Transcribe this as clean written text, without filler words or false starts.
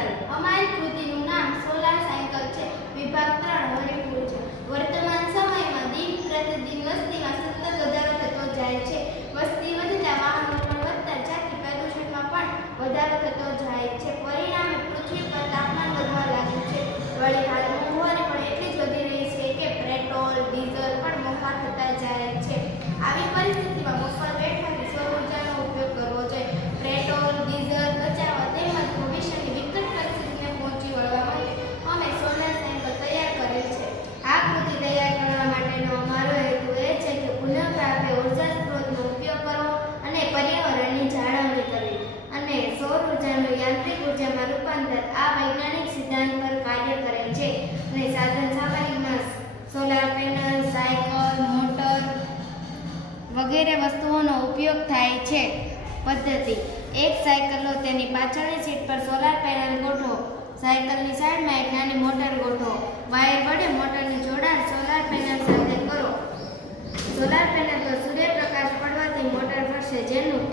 Cycle. અમારી કૃતિનું નામ solar cycle છે। વિભાગ 3 હરિપુર છે। વર્તમાન સમયમાં દિન પ્રતિદિન વસ્તીમાં સતત વધારો થતો જાય છે। વસ્તી વધતા વાહનો પણ વધતા જાતિ પ્રદૂષણમાં પણ વધારો થતો જાય છે। પરિણામે પૃથ્વી પર તાપમાન વધવા લાગ્યું છે। વળી હાલ મોંઘવારી પણ એટલી જ વધી રહી છે કે પેટ્રોલ ડીઝલ પણ મોંઘા થતા જાય છે। આવી પરિસ્થિતિમાં મફત બેઠાથી સૌર ઉર્જાનો ઉપયોગ કરવો જોઈએ। પેટ્રોલ ડીઝલ બચાવવા તેમજ ભવિષ્યની વિકટ પરિસ્થિતિને પહોંચી વળવા માટે અમે સોલાર સાયકલ તૈયાર કરેલ છે। આ કૃતિ તૈયાર કરવા માટેનો અમારો હેતુ એ છે કે પુનઃપ્રાપ્ય ઉર્જા સ્ત્રોતનો ઉપયોગ કરવો અને પર્યાવરણની જાળવણી કરવી અને સૌર ઉર્જાનું યાંત્રિક ઉર્જામાં રૂપાંતર આ વૈજ્ઞાનિક સિદ્ધાંત પર કાર્ય કરે છે। અને સાધન સામગ્રીમાં સોલાર પેનલ સાયકલ મોટર વગેરે વસ્તુઓનો ઉપયોગ થાય છે। પદ્ધતિ: એક સાયકલ લો, તેની પાછળની સીટ પર સોલાર પેનલ ગોઠવો। સાયકલની સાઈડમાં એક નાની મોટર ગોઠવો। વાયર વડે મોટરનું જોડાણ સોલાર પેનલ સાથે કરો। સોલાર પેનલ પર સૂર્યપ્રકાશ પડવાથી મોટર ફરશે, જેનું